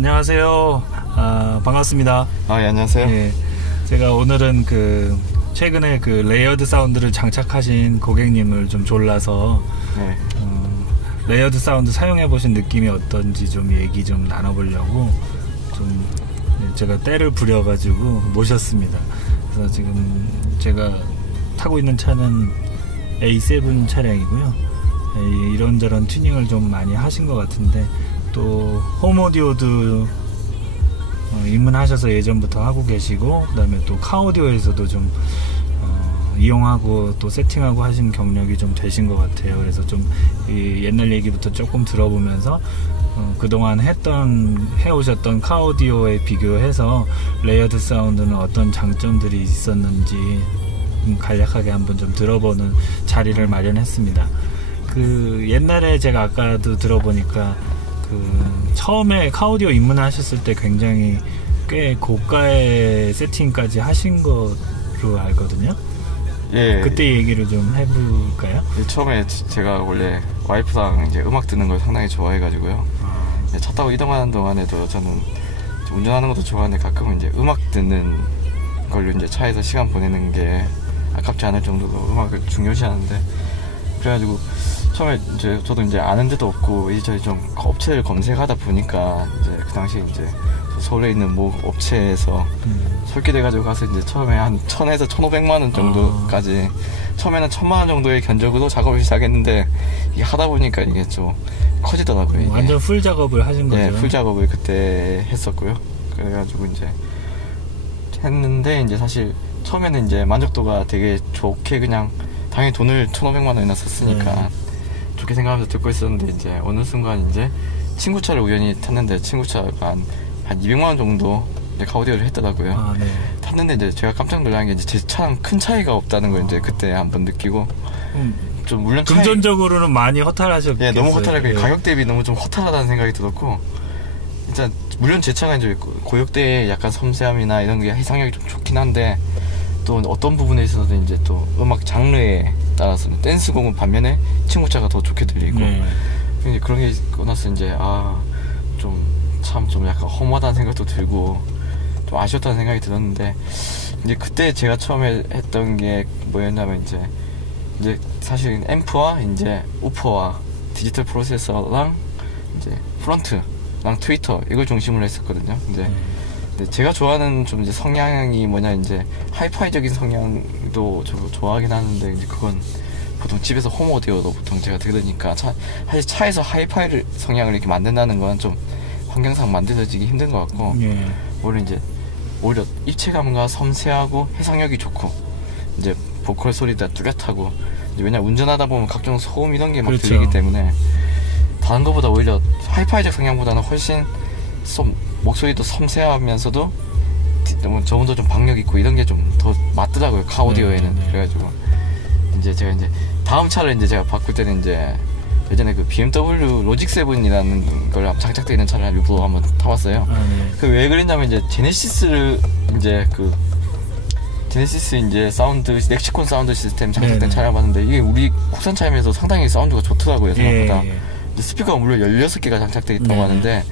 안녕하세요. 반갑습니다. 예, 안녕하세요. 예, 제가 오늘은 최근에 레이어드 사운드를 장착하신 고객님을 좀 졸라서 네. 레이어드 사운드 사용해 보신 느낌이 어떤지 좀 얘기 좀 나눠보려고 좀 제가 때를 부려가지고 모셨습니다. 그래서 지금 제가 타고 있는 차는 A7 차량이고요. 이런저런 튜닝을 좀 많이 하신 것 같은데, 또 홈오디오도 입문하셔서 예전부터 하고 계시고, 그 다음에 또 카오디오에서도 좀 이용하고 또 세팅하고 하신 경력이 좀 되신 것 같아요. 그래서 좀 옛날 얘기부터 조금 들어보면서 그동안 해오셨던 카오디오에 비교해서 레이어드 사운드는 어떤 장점들이 있었는지 간략하게 한번 좀 들어보는 자리를 마련했습니다. 옛날에 제가 아까도 들어보니까 처음에 카오디오 입문하셨을 때 굉장히 꽤 고가의 세팅까지 하신 걸로 알거든요. 예. 그때 얘기를 좀 해볼까요? 처음에 제가 원래 와이프랑 이제 음악 듣는 걸 상당히 좋아해가지고요. 차 타고 이동하는 동안에도 저는 운전하는 것도 좋아하는데 가끔은 이제 음악 듣는 걸로 이제 차에서 시간 보내는 게 아깝지 않을 정도로 음악을 중요시하는데, 그래가지고 처음에 이제 저도 이제 아는 데도 없고 이리저리 좀 업체를 검색하다 보니까 이제 그 당시 이제 서울에 있는 모 업체에서 솔깃해가지고 가서 이제 처음에 한 1,000에서 1,500만원 정도까지, 처음에는 1,000만원 정도의 견적으로 작업을 시작했는데 이게 하다 보니까 이게 좀 커지더라고요. 이게. 완전 풀 작업을 하신 거죠? 네, 풀 작업을 그때 했었고요. 그래가지고 이제 했는데, 이제 사실 처음에는 이제 만족도가 되게 좋게, 그냥 당연히 돈을 1,500만원이나 썼으니까 좋게 생각하면서 듣고 있었는데, 이제 어느 순간 이제 친구 차를 우연히 탔는데 친구 차가 한 200만원 정도 카오디오를 했더라고요. 네. 탔는데 이제 제가 깜짝 놀란 게 이제 제 차랑 큰 차이가 없다는 걸 이제 그때 한번 느끼고, 좀 물론 금전적으로는 많이 허탈하셨겠어요. 예, 너무 허탈하고 가격 대비 너무 좀 허탈하다는 생각이 들었고, 일단 물론 제 차가 이제 고역대의 약간 섬세함이나 이런 게 해상력이 좀 좋긴 한데, 또 어떤 부분에 있어서도 이제 또 음악 장르에 따라서 댄스곡은 반면에 친구 차가 더 좋게 들리고, 이제 그런 게 있고 나서 이제 좀 약간 허무하다는 생각도 들고 좀 아쉬웠다는 생각이 들었는데, 이제 그때 제가 처음에 했던 게 뭐였냐면, 이제 사실 앰프와 이제 우퍼와 디지털 프로세서랑 이제 프론트랑 트위터, 이걸 중심으로 했었거든요. 근데 제가 좋아하는 좀 이제 성향이 뭐냐, 이제 하이파이적인 성향도 저도 좋아하긴 하는데, 이제 그건 보통 집에서 홈 오디오로 보통 제가 들으니까 사실 차에서 하이파이 성향을 이렇게 만든다는 건 좀 환경상 만들어지기 힘든 것 같고, 오히려 입체감과 섬세하고 해상력이 좋고, 이제 보컬 소리도 뚜렷하고, 왜냐 운전하다 보면 각종 소음 이런 게 막 그렇죠. 들리기 때문에 다른 것보다 오히려 하이파이적 성향보다는 훨씬 목소리도 섬세하면서도 저음도 좀 박력 있고 이런 게 좀 더 맞더라고요, 카오디오에는. 그래가지고 이제 제가 이제 다음 차를 이제 제가 바꿀 때는 이제 예전에 BMW 로직 7이라는 걸 장착되어 있는 차를 일부러 한번 타봤어요. 왜 그랬냐면, 이제 제네시스 이제 사운드 렉시콘 사운드 시스템 장착된 차를 봤는데, 이게 우리 국산 차임에서 상당히 사운드가 좋더라고요, 생각보다. 스피커가 무려 16개가 장착되어 있다고 하는데,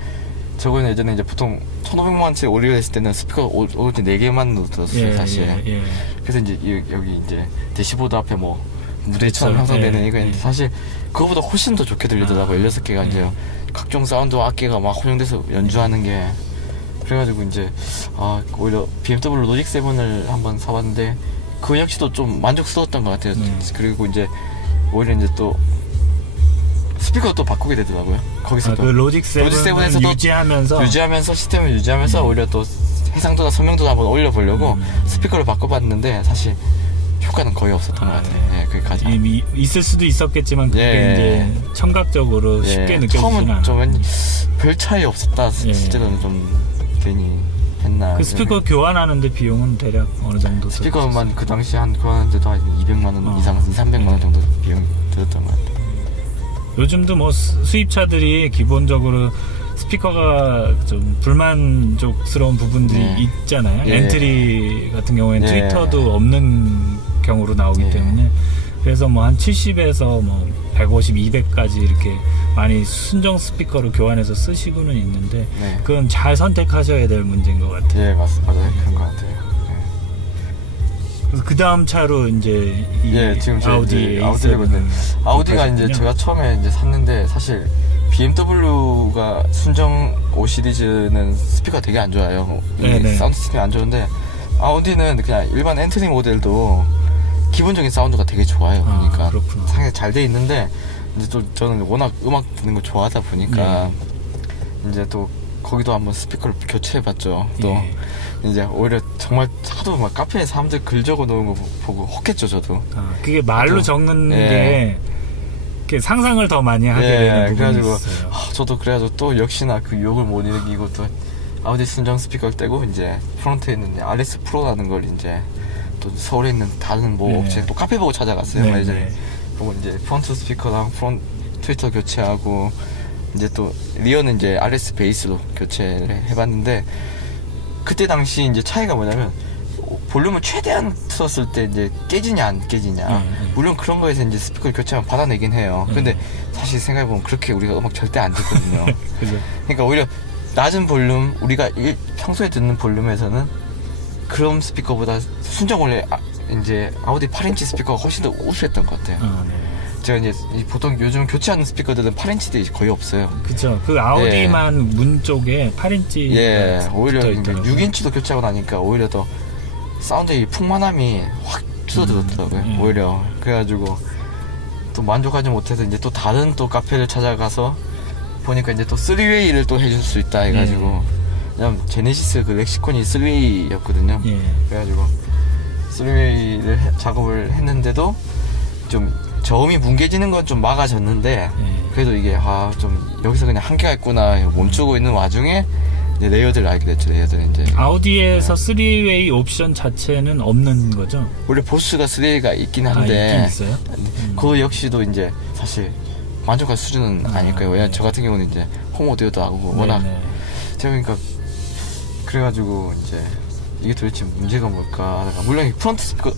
저거는 예전에 이제 보통 1,500만원치 오디오 했을 때는 스피커 오디오 4개만 들었어요, 사실. 그래서 이제 여기 이제 대시보드 앞에 뭐 무대처럼 형성되는 이거 있는데, 사실 그거보다 훨씬 더 좋게 들리더라고요. 16개가 이제 각종 사운드와 악기가 막 혼용돼서 연주하는 게. 그래가지고 이제 오히려 BMW 로직 7을 한번 사봤는데, 그 역시도 좀 만족스러웠던 것 같아요. 그리고 이제 오히려 이제 또 스피커도 또 바꾸게 되더라고요. 거기서도 로직 7에서도 유지하면서 시스템을 유지하면서 오히려 또 해상도나 선명도도 한번 올려보려고 스피커를 바꿔봤는데, 사실 효과는 거의 없었던 것 같아요. 그게 가장 있을 수도 있었겠지만, 그게 이제 청각적으로 쉽게 느껴지지는 않아요. 처음은 좀 별 차이 없었다. 실제로는 좀 괜히 했나. 스피커 교환하는데 비용은 대략 어느 정도? 스피커만 그 당시 교환하는데도 한 200만원 이상, 200~300만원 정도 비용이 들었던 것 같아요. 요즘도 뭐 수입차들이 기본적으로 스피커가 좀 불만족스러운 부분들이 있잖아요. 엔트리 같은 경우에는 트위터도 없는 경우로 나오기 때문에, 그래서 뭐 한 70에서 뭐 150, 200까지 이렇게 많이 순정 스피커로 교환해서 쓰시고는 있는데 네. 그건 잘 선택하셔야 될 문제인 것 같아요. 예, 맞아요. 그런 것 같아요. 그래서 그 다음 차로 이제 이 예, 지금 제 아우디 아우디를 근데 아우디가 이제 제가 처음에 이제 샀는데 사실 BMW가 순정 5 시리즈는 스피커 되게 안 좋아요. 사운드 시스템이 안 좋은데 아우디는 그냥 일반 엔트리 모델도 기본적인 사운드가 되게 좋아요. 그러니까 상당히 잘 돼 있는데 이제 또 저는 워낙 음악 듣는 거 좋아하다 보니까 이제 또 거기도 한번 스피커를 교체해봤죠. 또 이제 오히려 정말 하도 막 카페에 사람들 글 적어 놓은 거 보고 혹했죠, 저도. 그게 말로 적는 게 상상을 더 많이 하게 되는 부분이 있어요. 저도 그래가지고 또 역시나 그 욕을 못 이기고 또 아우디 순정 스피커를 떼고 이제 프론트에 있는 RS 프로라는 걸 이제 또 서울에 있는 다른 뭐 업체 또 카페 보고 찾아갔어요. 이제 보고 이제 프론트 스피커랑 트위터 교체하고 이제 또 리어는 이제 RS 베이스로 교체를 해봤는데 그때 당시 이제 차이가 뭐냐면 볼륨을 최대한 틀었을 때 이제 깨지냐 안 깨지냐 물론 그런 거에서 이제 스피커를 교체하면 받아내긴 해요. 근데 사실 생각해보면 그렇게 우리가 음악 절대 안 듣거든요. 그러니까 오히려 낮은 볼륨 우리가 평소에 듣는 볼륨에서는 그런 스피커보다 순정 원래 이제 아우디 8인치 스피커가 훨씬 더 우수했던 것 같아요. 제가 이제 보통 요즘 교체하는 스피커들은 8인치들이 거의 없어요. 그쵸. 그 아우디만 문 쪽에 8인치 오히려 6인치도 교체하고 나니까 오히려 더 사운드의 풍만함이 확 줄어들었더라고요. 오히려 그래가지고 또 만족하지 못해서 이제 또 다른 또 카페를 찾아가서 보니까 이제 또 3웨이를 또 해줄 수 있다 해가지고 왜냐면 제네시스 그 렉시콘이 3웨이였거든요. 그래가지고 3웨이를 작업을 했는데도 좀 저음이 뭉개지는 건 좀 막아졌는데 그래도 이게 좀 여기서 그냥 한계가 있구나 멈추고 있는 와중에 이제 레이어드를 알게 됐죠. 레이어드는 이제 아우디에서 3웨이 옵션 자체는 없는 거죠? 원래 보스가 3웨이가 있긴 한데 있긴 있어요? 그 역시도 이제 사실 만족할 수준은 아닐 거예요. 왜냐면 저 같은 경우는 이제 홈 오디오도 하고 워낙 제가 그러니까 그래가지고 이제 이게 도대체 문제가 뭘까. 물론 프론트 스피커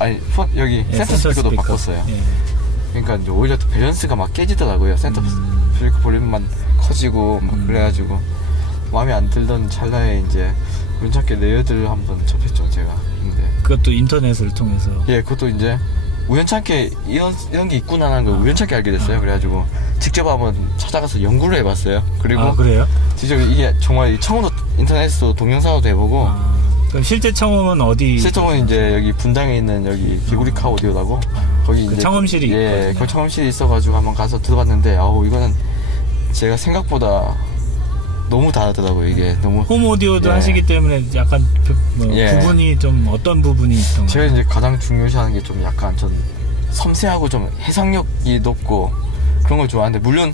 여기 센터 스피커도 바꿨어요. 그러니까 이제 오히려 또 밸런스가 막 깨지더라고요. 센터 스피커 볼륨만 커지고 막 그래가지고 마음에 안 들던 찰나에 이제 우연찮게 레이어드를 한번 접했죠, 제가. 근데 그것도 인터넷을 통해서. 그것도 이제 우연찮게 이런 게 있구나라는 걸 우연찮게 알게 됐어요. 그래가지고 직접 한번 찾아가서 연구를 해봤어요. 그리고 그래요? 직접 이게 정말 처음으로 인터넷으로 동영상도 해보고. 그럼 실제 청음은 어디? 실제 청음은 이제 여기 분당에 있는 여기 기구리카 오디오라고 거기 그 이제 청음실이 있거든요. 그 청음실이 있어가지고 한번 가서 들어봤는데 이거는 제가 생각보다 너무 다르더라고요. 이게 너무 홈 오디오도 하시기 때문에 약간 부분이 좀 어떤 부분이 있던 제가 이제 가장 중요시하는 게 좀 약간 전 섬세하고 좀 해상력이 높고 그런 걸 좋아하는데 물론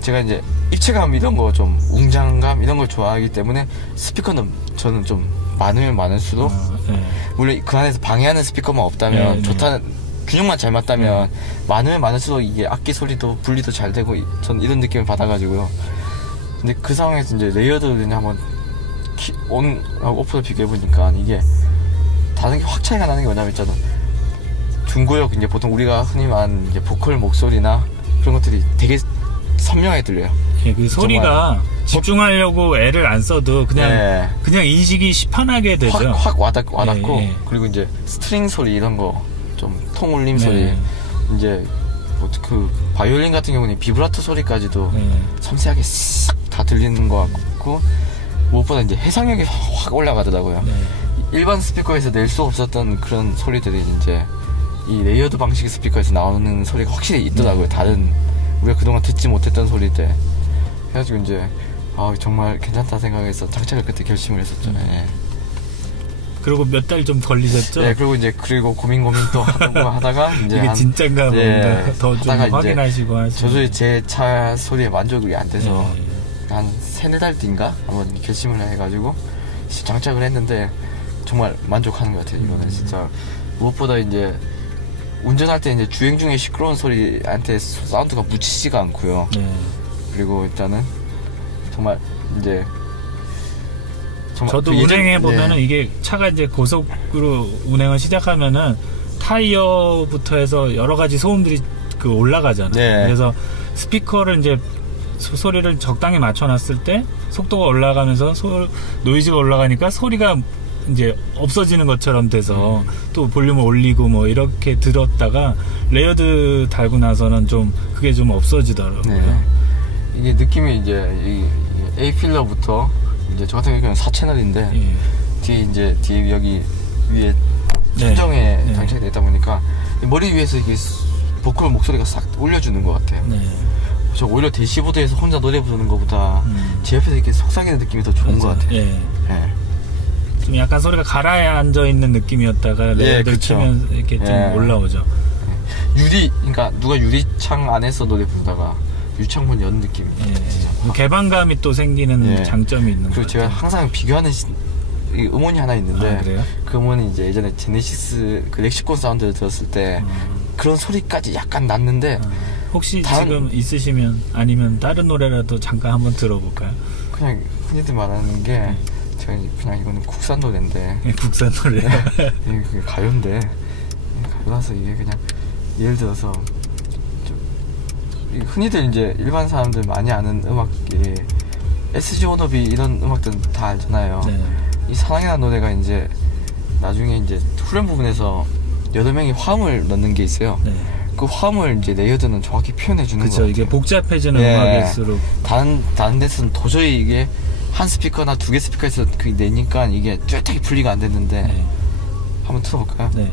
제가 이제 입체감 이런 거 좀 웅장감 이런 걸 좋아하기 때문에 스피커는 저는 좀 많으면 많을수록 물론 그 안에서 방해하는 스피커만 없다면 좋다는 균형만 잘 맞다면 많으면 많을수록 이게 악기 소리도 분리도 잘 되고 전 이런 느낌을 받아가지고요. 근데 그 상황에서 이제 레이어드를 한번 온하고 오프를 비교해보니까 이게 다른 게 확 차이가 나는 게 뭐냐면 있잖아. 중고역 이제 보통 우리가 흔히 말하는 이제 보컬 목소리나 그런 것들이 되게 선명하게 들려요. 그 소리가 집중하려고 애를 안 써도 그냥 인식이 시판하게 되죠. 확 와닿고 그리고 이제 스트링 소리 이런 거 좀 통 울림 소리 이제 그 바이올린 같은 경우는 비브라토 소리까지도 섬세하게 싹 다 들리는 것 같고 무엇보다 이제 해상력이 확 올라가더라고요. 일반 스피커에서 낼 수 없었던 그런 소리들이 이제 이 레이어드 방식의 스피커에서 나오는 소리가 확실히 있더라고요. 다른 우리가 그동안 듣지 못했던 소리들. 그래가지고 이제 정말 괜찮다 생각해서 장착을 그때 결심을 했었죠. 그리고 몇 달 좀 걸리셨죠? 그리고 고민 또 하다가 이제 이게 진짠가 뭔가 더 좀 확인하시고 하시고. 저도 제 차 소리에 만족이 안 돼서 한 3-4달 뒤인가 한번 결심을 해가지고 장착을 했는데 정말 만족하는 것 같아요. 이거는 진짜 무엇보다 이제 운전할 때 이제 주행 중에 시끄러운 소리한테 사운드가 묻히지가 않고요. 그리고 일단은 정말 이제 저도 운행해 보면은 이게 차가 이제 고속으로 운행을 시작하면은 타이어부터 해서 여러 가지 소음들이 그 올라가잖아요. 네. 그래서 스피커를 이제 소리를 적당히 맞춰놨을 때 속도가 올라가면서 노이즈가 올라가니까 소리가 이제 없어지는 것처럼 돼서 또 볼륨을 올리고 뭐 이렇게 들었다가 레이어드 달고 나서는 좀 그게 좀 없어지더라고요. 네. 이게 느낌이 이제 이 A 필러부터 이제 저 같은 경우는 4채널인데 예. 뒤에 여기 위에 천정에 네. 장착이 되다 보니까 머리 위에서 이게 보컬 목소리가 싹 올려주는 것 같아요. 네. 저 오히려 대시보드에서 혼자 노래 부르는 것보다 제 옆에서 이렇게 속삭이는 느낌이 더 좋은 것 같아요. 예. 네. 좀 약간 소리가 가라앉아 있는 느낌이었다가 레이어드 그쵸. 치면 이렇게 좀 올라오죠. 그러니까 누가 유리창 안에서 노래 부르다가 유리창문 연 느낌이. 예. 개방감이 또 생기는 장점이 있는 그리고 것 제가 같아요. 항상 비교하는 이 음원이 하나 있는데 아, 그래요? 그 음원이 이제 예전에 제네시스 그 렉시콘 사운드를 들었을 때 그런 소리까지 약간 났는데 혹시 지금 있으시면 아니면 다른 노래라도 잠깐 한번 들어볼까요? 그냥 흔히들 말하는 게 제가 그냥 이거는 국산 노래인데 국산 노래. 이게 가요인데 가요라서 이게 그냥 예를 들어서 흔히들 이제 일반 사람들 많이 아는 음악이 SG 워너비 이런 음악들은 다 알잖아요. 네. 이 사랑이라는 노래가 이제 나중에 이제 후렴 부분에서 8명이 화음을 넣는 게 있어요. 네. 그 화음을 이제 레이어드는 정확히 표현해 주는 거예요. 그렇죠. 이게 복잡해지는 음악일수록 다른 데서는 도저히 이게 한 스피커나 2개 스피커에서 그 내니까 이게 뚜렷하게 분리가 안 됐는데 한번 틀어볼까요? 네.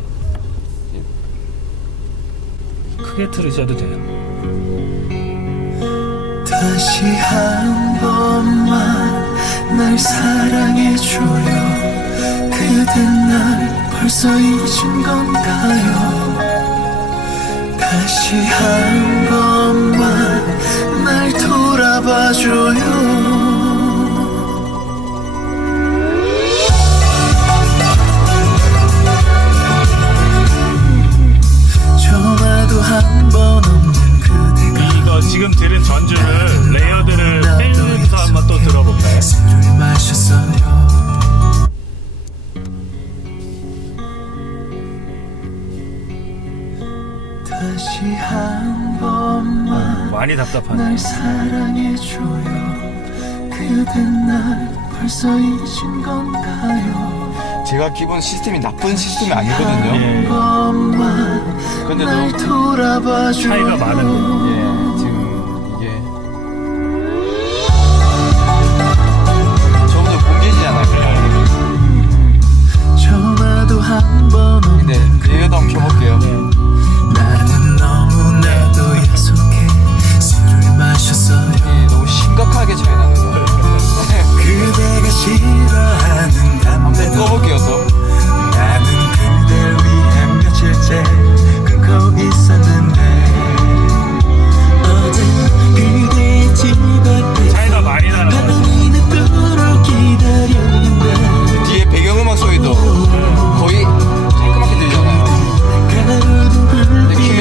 크게 틀으셔도 돼요. 다시 한 번만 날 사랑해줘요. 그댄 날 벌써 잊은 건가요? 다시 한 번만 날 돌아봐줘요. 전화도 한 번 없는 그대가 이거 지금 들은 전주를 레이어드를 빼면서 한번 또 들어볼까요? 술을 마셨어요. 다시 한 번만 많이 날 답답하네요. 사랑해줘요. 그댄 날 벌써 잊은 건가요? 제가 기본 시스템이 나쁜 시스템이 아니거든요. 예. 근데도 날 돌아봐줘요. 차이가 많은 거예요. 예, 지금 이게 저보다 공개지잖아요. 전화도 한 번 없는 근데 레이어드 한번 켜볼게요. 나는 너무나도 약속해 술을 마셨어요. 이게 너무 심각하게 차이 나는 거예요. 그대가 싫어하는 한번 담배도 꺼볼게요 또. 나는 그댈 위해 며칠째 끊고 있었는데 어제 그대의 집 앞에 차이가 많이 나는 거죠. 바람이 늦도록 기다렸는데 뒤에 배경음악 소리도 거의 깔끔하게 들리잖아요. 가로등 근데 키면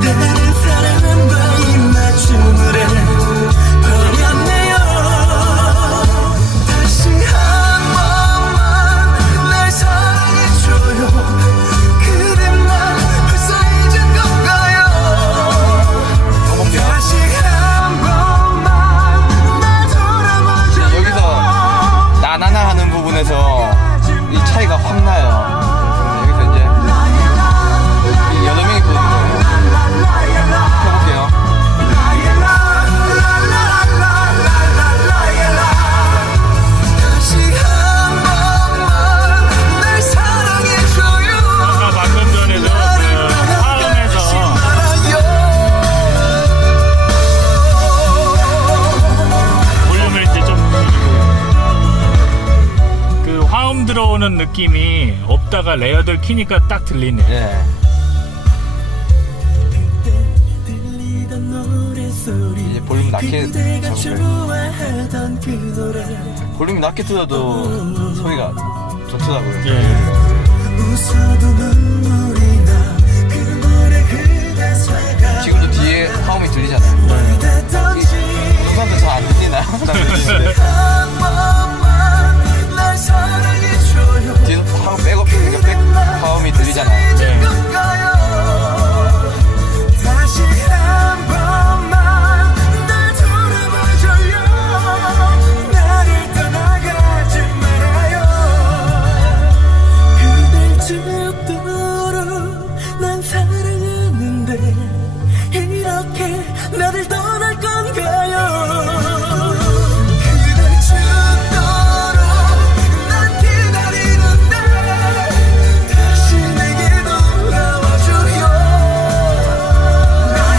다른 사람과 입맞춤을 해 버렸네요. 다시 한 번만 날 사랑해줘요. 그댄 날 벌써 잊은 건가요? 꺼볼게요. 다시 한 번만 날 돌아봐줘요. 여기서 나나나 하는 부분에서 이 차이가 확 나요. 여기서 이제 이 8명이 부르는 거예요. 켜볼게요. 다시 한 번만 날 사랑해줘요. 아까 방금 전에도 그 화음에서 볼륨을 이제 좀 줄이고 그 화음 들어오는 느낌이 없다가 레이어드를 키니까 딱 들리네. 예. 이제 볼륨 낮게 좋아하던 그 노래 볼륨 낮게 틀어도 소리가 좋더라고요. 예. 웃어도 눈물이 나그 노래 그 가사가 지금도 뒤에 화음이 들리잖아요. 됐던지 영상도 잘 안 들리나요? 잘 들리는데 한 번만 날 사랑해줘요. 뒤에서 화음 백업 그러니까 백 화음이 들리잖아요. 네. 건가요? 다시 한 번만 날 돌아봐줘요. 나를 떠나가지 말아요. 그댈 죽도록 난 사랑하는데 이렇게 나를 떠날 건가요? 그댈 죽도록 난 기다리는데 다시 내게 돌아와줘요. 나의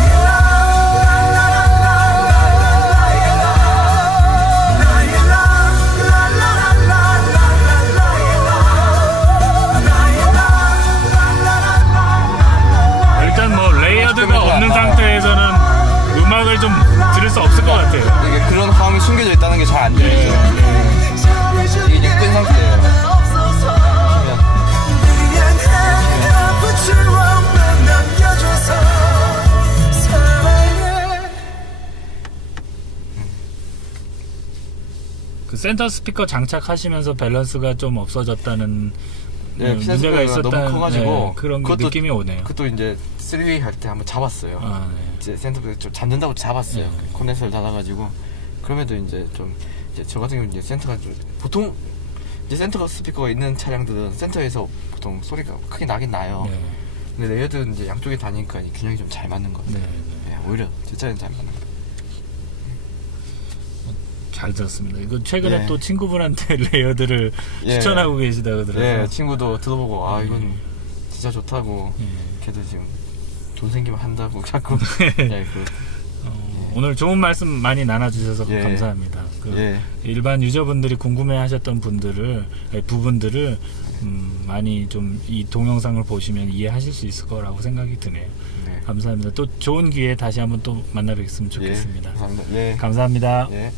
일단 뭐 레이어드가 없는 상태에서는 음악을 좀 들을 수 없을 것 같아요. 이게 그런 화음이 숨겨져 있다는 게 잘 안 들리죠. 이게 이제 끈 상태예요. 미안해 아픈 추억만 남겨줘서 사랑해. 그 센터 스피커 장착하시면서 밸런스가 좀 없어졌다는 네, 문제가 피아노가 있었다는 너무 커가지고 그런 그것도- 느낌이 오네요. 그것도 이제 3웨이 할 때 한번 잡았어요. 아, 네. 이제 센터를 좀 잡는다고 잡았어요. 네. 콘덴서를 닫아가지고 그럼에도 이제 좀 이제 저 같은 경우는 이제 센터가 좀 보통 이제 센터 스피커가 있는 차량들은 센터에서 보통 소리가 크게 나긴 나요. 네. 근데 레이어드는 이제 양쪽에 다니니까 이 균형이 좀 잘 맞는 것 같아요. 네, 네, 오히려 제 차는 잘 맞는 것 같아요. 잘 들었습니다. 이거 최근에 예. 또 친구분한테 레이어드를 예. 추천하고 계시다고 들어서 네, 친구도 들어보고 아 이건 진짜 좋다고 예. 걔도 지금 돈 생기면 한다고 자꾸 네, 오늘 좋은 말씀 많이 나눠주셔서 예. 감사합니다. 그 예. 일반 유저분들이 궁금해하셨던 부분들을 많이 좀 이 동영상을 보시면 이해하실 수 있을 거라고 생각이 드네요. 네. 감사합니다. 또 좋은 기회에 다시 한번 또 만나 뵙겠으면 예, 좋겠습니다. 감사합니다. 예. 감사합니다. 예.